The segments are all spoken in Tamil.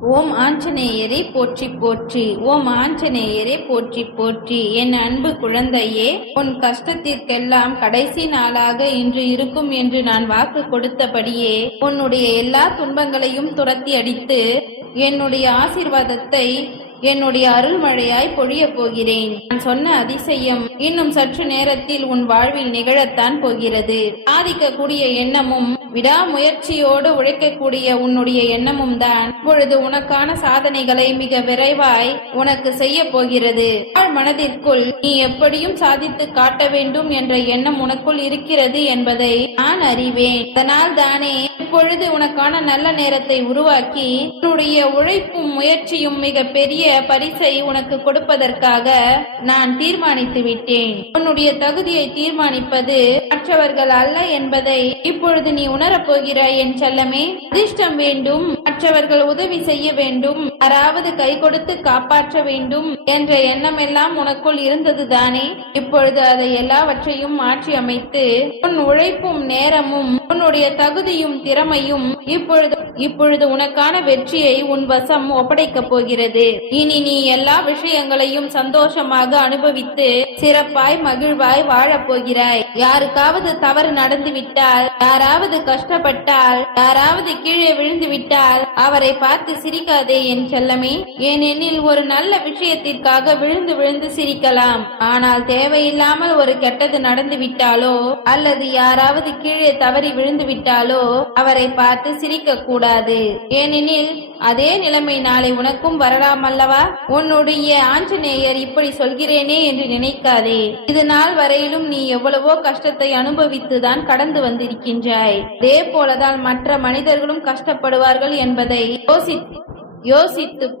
ஓம் ஆஞ்சநேயரே போற்றி போற்றி. ஓம் ஆஞ்சநேயரே போற்றி போற்றி. என் அன்பு குழந்தையே உன் கஷ்டத்திற்கெல்லாம் கடைசி நாளாக இன்று இருக்கும் என்று நான் வாக்கு கொடுத்தபடியே உன்னுடைய எல்லா துன்பங்களையும் துரத்தி அடித்து என்னுடைய ஆசீர்வாதத்தை என்னுடைய அருள்மழையாய் பொழியப் போகிறேன். நான் சொன்ன அதிசயம் இன்னும் சற்று நேரத்தில் உன் வாழ்வில் நிகழத்தான் போகிறது. சாதிக்கக்கூடிய எண்ணமும் விடாமுயற்சியோடு உழைக்கக்கூடிய உன்னுடைய எண்ணமும் தான் இப்பொழுது உனக்கான சாதனைகளை மிக விரைவாய் உனக்கு செய்ய போகிறது. மனதிற்குள் நீ எப்படியும் சாதித்து காட்ட வேண்டும் என்ற எண்ணம் உனக்குள் இருக்கிறது என்பதை நான் அறிவேன். அதனால் தானே இப்பொழுது உனக்கான நல்ல நேரத்தை உருவாக்கி உன்னுடைய உழைப்பும் முயற்சியும் மிக பெரிய பரிசை உனக்கு கொடுப்பதற்காக நான் தீர்மானித்து விட்டேன். உன்னுடைய தகுதியை தீர்மானிப்பது மற்றவர்கள் அல்ல என்பதை இப்பொழுது நீ உணரப்போகிறாய் என் செல்லமே. அதிர்ஷ்டம் வேண்டும் மற்றவர்கள் உதவி செய்ய வேண்டும் யாராவது கை கொடுத்து காப்பாற்ற வேண்டும் என்ற எண்ணம் எல்லாம் உனக்குள் இருந்தது தானே இப்பொழுது அதை எல்லாவற்றையும் மாற்றி அமைத்து உன் உழைப்பும் நேரமும் உன்னுடைய தகுதியும் திறமையும் இப்பொழுது இப்பொழுது உனக்கான வெற்றியை உன் வசம் ஒப்படைக்கப் போகிறது. இனி நீ எல்லா விஷயங்களையும் சந்தோஷமாக அனுபவித்து சிறப்பாய் மகிழ்வாய் வாழப் போகிறாய். யாருக்காவது தவறு நடந்து விட்டால் யாராவது கஷ்டப்பட்டால் யாராவது கீழே விழுந்து விட்டால் அவரை பார்த்து சிரிக்காதே என் செல்லமே. ஏனெனில் ஒரு நல்ல விஷயத்திற்காக விழுந்து விழுந்து சிரிக்கலாம். ஆனால் தேவையில்லாமல் ஒரு கெட்டது நடந்து விட்டாலோ அல்லது யாராவது கீழே தவறி விழுந்து விட்டாலோ அவரை பார்த்து சிரிக்க கூடாது ஏனெனில் அதே நிலைமை நாளை உனக்கும் வரலாம் அல்லவா? உன்னுடைய ஆஞ்சநேயர் இப்படி சொல்கிறேனே என்று நினைக்காதே. இது நாள் வரையிலும் நீ எவ்வளவோ கஷ்டத்தை அனுபவித்துதான் கடந்து வந்திருக்கின்றாய். அதே போலதான் மற்ற மனிதர்களும் கஷ்டப்படுவார்கள் என்பதை யோசி யோசித்து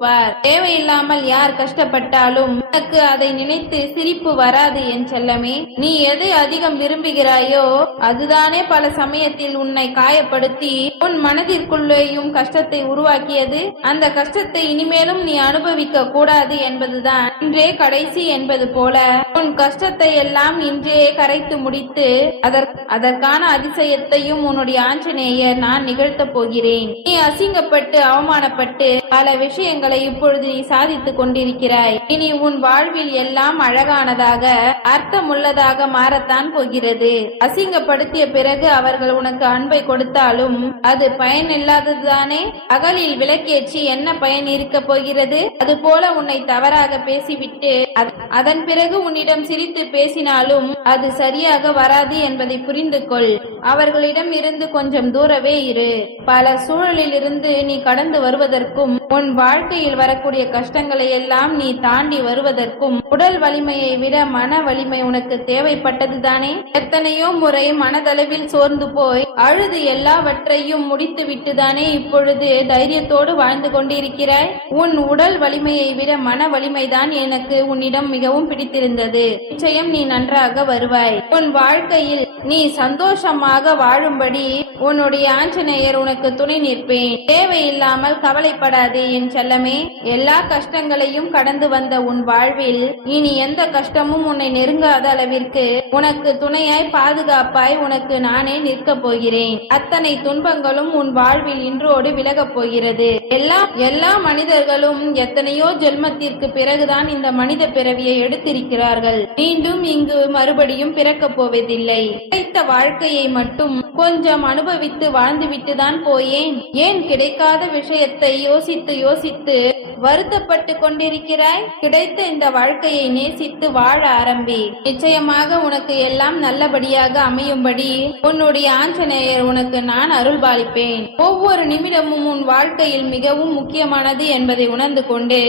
பார் தேவையில்லாமல் யார் கஷ்டப்பட்டாலும் உனக்கு அதை நினைத்து சிரிப்பு வராது என் செல்லமே. நீ எதை அதிகம் விரும்புகிறாயோ அதுதானே பல சமயத்தில் உன்னை காயப்படுத்தி உன் மனதிற்குள்ளேயும் கஷ்டத்தை உருவாக்கியது. அந்த கஷ்டத்தை இனிமேலும் நீ அனுபவிக்க கூடாது என்பதுதான் இன்றே கடைசி என்பது போல. உன் கஷ்டத்தை எல்லாம் இன்றே கரைத்து முடித்து அதற்கான அதிசயத்தையும் உன்னுடைய ஆஞ்சநேயர் நான் நிகழ்த்தப் போகிறேன். நீ அசிங்கப்பட்டு அவமானப்பட்டு பல விஷயங்களை இப்பொழுது நீ சாதித்துக் கொண்டிருக்கிறாய். இனி உன் வாழ்வில் எல்லாம் அழகானதாக அர்த்தமுள்ளதாக மாறத்தான் போகிறது. அசிங்கப்படுத்திய பிறகு அவர்கள் உனக்கு அன்பை கொடுத்தாலும் அது பயனில்லாததுதானே? அகலில் விளக்கேற்றி என்ன பயன் இருக்க போகிறது? அது போல உன்னை தவறாக பேசிவிட்டு அதன் பிறகு உன்னிடம் சிரித்து பேசினாலும் அது சரியாக வராது என்பதை புரிந்து கொள் அவர்களிடம் இருந்து கொஞ்சம் தூரவே இரு. பல சூழலில் இருந்து நீ கடந்து வருவதற்கும் உன் வாழ்க்கையில் வரக்கூடிய கஷ்டங்களை எல்லாம் நீ தாண்டி வருவதற்கும் உடல் வலிமையை விட மன வலிமை உனக்கு தேவைப்பட்டது தானே? எத்தனையோ முறை மனதளவில் சோர்ந்து போய் அழுது எல்லாவற்றையும் முடித்து விட்டுதானே இப்பொழுது தைரியத்தோடு வாழ்ந்து கொண்டிருக்கிறாய்? உன் உடல் வலிமையை விட மன வலிமைதான் எனக்கு உன்னிடம் மிகவும் பிடித்திருந்தது. நிச்சயம் நீ நன்றாக வருவாய். உன் வாழ்க்கையில் நீ சந்தோஷமாக வாழும்படி உன்னுடைய ஆஞ்சநேயர் உனக்கு துணை நிற்பேன். தேவையில்லாமல் கவலைப்படாதே என் செல்லமே. எல்லா கஷ்டங்களையும் கடந்து வந்த உன் வாழ்வில் இனி எந்த கஷ்டமும் உன்னை நெருங்காத அளவிற்கு உனக்கு துணையாய் பாதுகாப்பாய் உனக்கு நானே நிற்கப் போகிறேன். அத்தனை துன்பங்களும் உன் வாழ்வில் இன்றோடு விலகப் போகிறது. எல்லா எல்லா மனிதர்களும் எத்தனையோ ஜென்மத்திற்கு பிறகுதான் இந்த மனித பிறவியை எடுத்திருக்கிறார்கள். மீண்டும் இங்கு மறுபடியும் பிறக்கப் போவதில்லை. கிடைத்த வாழ்க்கையை மட்டும் கொஞ்சம் அனுபவித்து வாழ்ந்துவிட்டு தான் போயேன். ஏன் கிடைக்காத விஷயத்தை யோசித்து யோசித்து வருத்தப்பட்டு கொண்டிருக்கிறாய்? கிடைத்த இந்த வாழ்க்கையை நேசித்து வாழ ஆரம்பி நிச்சயமாக உனக்கு எல்லாம் நல்லபடியாக அமையும்படி உன்னுடைய ஆஞ்சநேயர் உனக்கு நான் அருள்பாலிப்பேன். ஒவ்வொரு நிமிடமும் உன் வாழ்க்கையில் மிகவும் முக்கியமானது என்பதை உணர்ந்து கொண்டு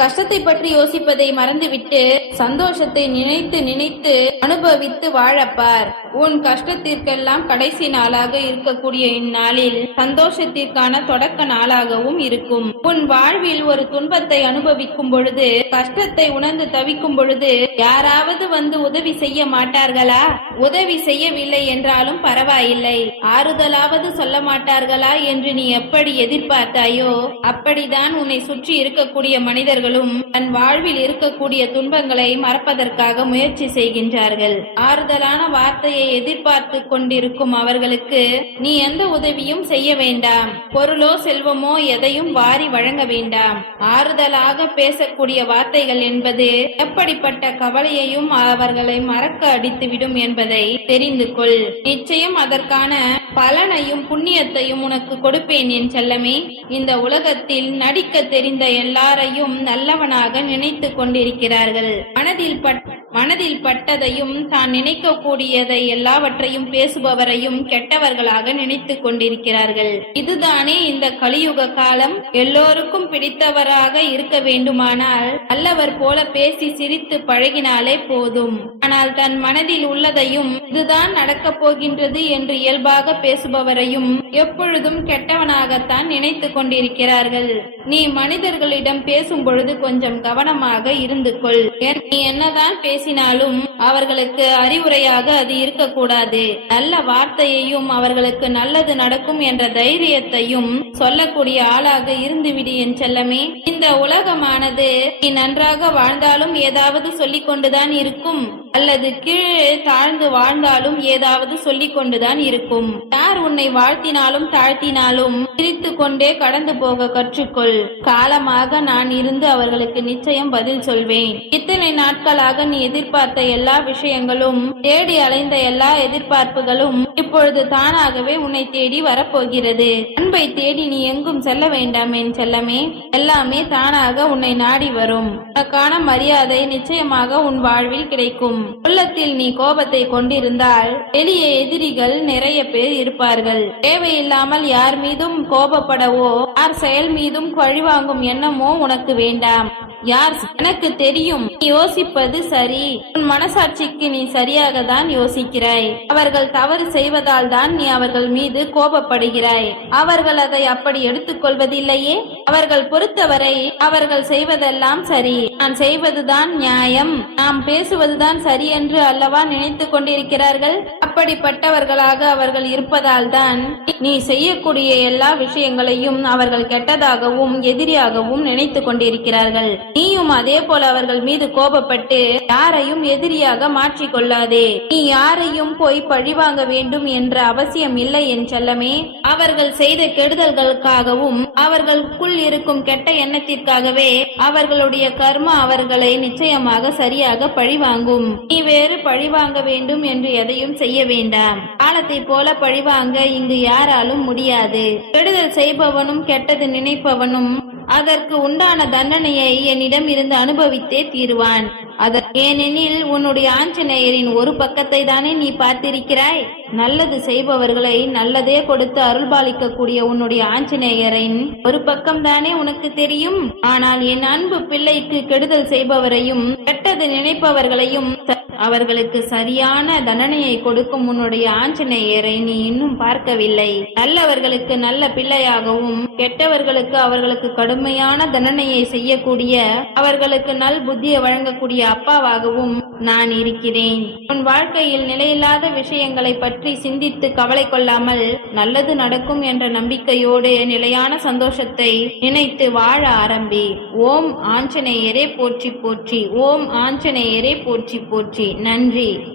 கஷ்டத்தை பற்றி யோசிப்பதை மறந்துவிட்டு சந்தோஷத்தை நினைத்து நினைத்து அனுபவித்து வாழப்பார் உன் கஷ்டத்திற்கெல்லாம் கடைசி நாளாக இருக்கக்கூடிய இந்நாளில் சந்தோஷத்திற்கான தொடக்க நாளாகவும் இருக்கும். உன் வாழ்வில் ஒரு துன்பத்தை அனுபவிக்கும் பொழுது கஷ்டத்தை உணர்ந்து தவிக்கும் பொழுது யாராவது வந்து உதவி செய்ய மாட்டார்களா? உதவி செய்யவில்லை என்றாலும் பரவாயில்லை. ஆறுதலாவது சொல்ல மாட்டார்களா என்று நீ எப்படி எதிர்பார்த்தாயோ அப்படிதான் உன்னை சுற்றி இருக்கக்கூடிய மனிதர்கள் மனிதர்களும் தன் வாழ்வில் இருக்கக்கூடிய துன்பங்களை மறப்பதற்காக முயற்சி செய்கின்றார்கள். ஆறுதலான வார்த்தையை எதிர்பார்த்து கொண்டிருக்கும் அவர்களுக்கு நீ எந்த உதவியும் செய்ய வேண்டாம். பொருளோ செல்வமோ எதையும் வாரி வழங்க வேண்டாம். ஆறுதலாக பேசக்கூடிய வார்த்தைகள் என்பது எப்படிப்பட்ட கவலையையும் அவர்களை மறக்க அடித்துவிடும் என்பதை தெரிந்து கொள். நிச்சயம் அதற்கான பலனையும் புண்ணியத்தையும் உனக்கு கொடுப்பேன் என் செல்லமே. இந்த உலகத்தில் நடிக்க தெரிந்த எல்லாரையும் நல்லவனாக நினைத்து கொண்டிருக்கிறார்கள். மனதில் பட்ட மனதில் பட்டதையும் தான் நினைக்கக்கூடியதை எல்லாவற்றையும் பேசுபவரையும் கெட்டவர்களாக நினைத்து கொண்டிருக்கிறார்கள். இதுதானே இந்த கலியுக காலம்? எல்லோருக்கும் பிடித்தவராக இருக்க வேண்டுமானால் நல்லவர் போல பேசி சிரித்து பழகினாலே போதும். ஆனால் தன் மனதில் உள்ளதையும் இதுதான் நடக்கப் போகின்றது என்று இயல்பாக பேசுபவரையும் எப்பொழுதும் கெட்டவனாகத்தான் நினைத்து கொண்டிருக்கிறார்கள். நீ மனிதர்களிடம் பேசும் பொழுது கொஞ்சம் கவனமாக இருந்து கொள். நீ என்னதான் பேச பேசினாலும் அவர்களுக்கு அறிவுரையாக அது இருக்கக்கூடாது. நல்ல வார்த்தையையும் அவர்களுக்கு நல்லது நடக்கும் என்ற தைரியத்தையும் சொல்லக்கூடிய ஆளாக இருந்துவிடு என் செல்லமே. இந்த உலகமானது நீ நன்றாக வாழ்ந்தாலும் ஏதாவது சொல்லிக் கொண்டுதான் இருக்கும். அல்லது கீழே தாழ்ந்து வாழ்ந்தாலும் ஏதாவது சொல்லிக் கொண்டுதான் இருக்கும். யார் உன்னை வாழ்த்தினாலும் தாழ்த்தினாலும் பிரித்து கொண்டே கடந்து போக கற்றுக்கொள். காலமாக நான் இருந்து அவர்களுக்கு நிச்சயம் பதில் சொல்வேன். இத்தனை நாட்களாக நீ எதிர்பார்த்த எல்லா விஷயங்களும் தேடி அலைந்த எல்லா எதிர்பார்ப்புகளும் இப்பொழுது தானாகவே உன்னை தேடி வரப்போகிறது. அன்பை தேடி நீ எங்கும் செல்ல வேண்டாம் என் செல்லமே. எல்லாமே தானாக உன்னை நாடி வரும். உனக்கான மரியாதை நிச்சயமாக உன் வாழ்வில் கிடைக்கும். உள்ளத்தில் நீ கோபத்தை கொண்டிருந்தால் வெளியே எதிரிகள் நிறைய பேர் இருப்பார்கள். தேவையில்லாமல் யார் மீதும் கோபப்படவோ யார் செயல் மீதும் பழிவாங்கும் எண்ணமோ உனக்கு வேண்டாம். யார் எனக்கு தெரியும். நீ யோசிப்பது சரி. உன் மனசாட்சிக்கு நீ சரியாக தான் யோசிக்கிறாய். அவர்கள் தவறு செய்வதால் தான் நீ அவர்கள் மீது கோபப்படுகிறாய். அவர்கள் அதை அப்படி எடுத்துக்கொள்வதில்லையே. அவர்கள் பொறுத்தவரை அவர்கள் செய்வதெல்லாம் சரி. நான் செய்வதுதான் நியாயம். நாம் பேசுவதுதான் சரி என்று அல்லவா நினைத்துக் கொண்டிருக்கிறார்கள்? அப்படிப்பட்டவர்களாக அவர்கள் இருப்பதால் தான் நீ செய்யக்கூடிய எல்லா விஷயங்களையும் அவர்கள் கெட்டதாகவும் எதிரியாகவும் நினைத்துக் கொண்டிருக்கிறார்கள். நீயும் அதே போல அவர்கள் மீது கோபப்பட்டு யாரையும் எதிரியாக மாற்றிக் கொள்ளாதே. நீ யாரையும் போய் பழிவாங்க வேண்டும் என்ற அவசியம் இல்லை என் செல்லமே. அவர்கள் செய்த கெடுதல்களுக்காகவும் அவர்களுக்குள் இருக்கும் கெட்ட எண்ணத்திற்காகவே அவர்களுடைய கர்மா அவர்களை நிச்சயமாக சரியாக பழிவாங்கும். நீ வேறு பழிவாங்க வேண்டும் என்று எதையும் செய்ய வேண்டாம். காலத்தை போல பழிவாங்க இங்கு யாராலும் முடியாது. கெடுதல் செய்பவனும் கெட்டது நினைப்பவனும் அதற்கு உண்டான தண்டனையை என்னிடம் இருந்து அனுபவித்தே தீருவான். அத ஏனெனில் உன்னுடைய ஆஞ்சநேயரின் ஒரு பக்கத்தை தானே நீ பார்த்திருக்கிறாய்? நல்லது செய்பவர்களை நல்லதே கொடுத்து அருள்பாலிக்கக்கூடிய உன்னுடைய ஆஞ்சநேயரின் ஒரு பக்கம் தானே உனக்கு தெரியும். ஆனால் என் அன்பு பிள்ளைக்கு கெடுதல் செய்பவரையும் கெட்டது நினைப்பவர்களையும் அவர்களுக்கு சரியான தண்டனையை கொடுக்கும் உன்னுடைய ஆஞ்சநேயரை நீ இன்னும் பார்க்கவில்லை. நல்லவர்களுக்கு நல்ல பிள்ளையாகவும் கெட்டவர்களுக்கு அவர்களுக்கு கடுமையான தண்டனையை செய்யக்கூடிய அவர்களுக்கு நல் புத்தியை வழங்கக்கூடிய அப்பாவாகவும் நான் இருக்கிறேன். உன் வாழ்க்கையில் நிலையில்லாத விஷயங்களை பற்றி சிந்தித்து கவலை கொள்ளாமல் நல்லது நடக்கும் என்ற நம்பிக்கையோடு நிலையான சந்தோஷத்தை நினைத்து வாழ ஆரம்பி. ஓம் ஆஞ்சநேயரே போற்றி போற்றி. ஓம் ஆஞ்சநேயரே போற்றி போற்றி. நன்றி.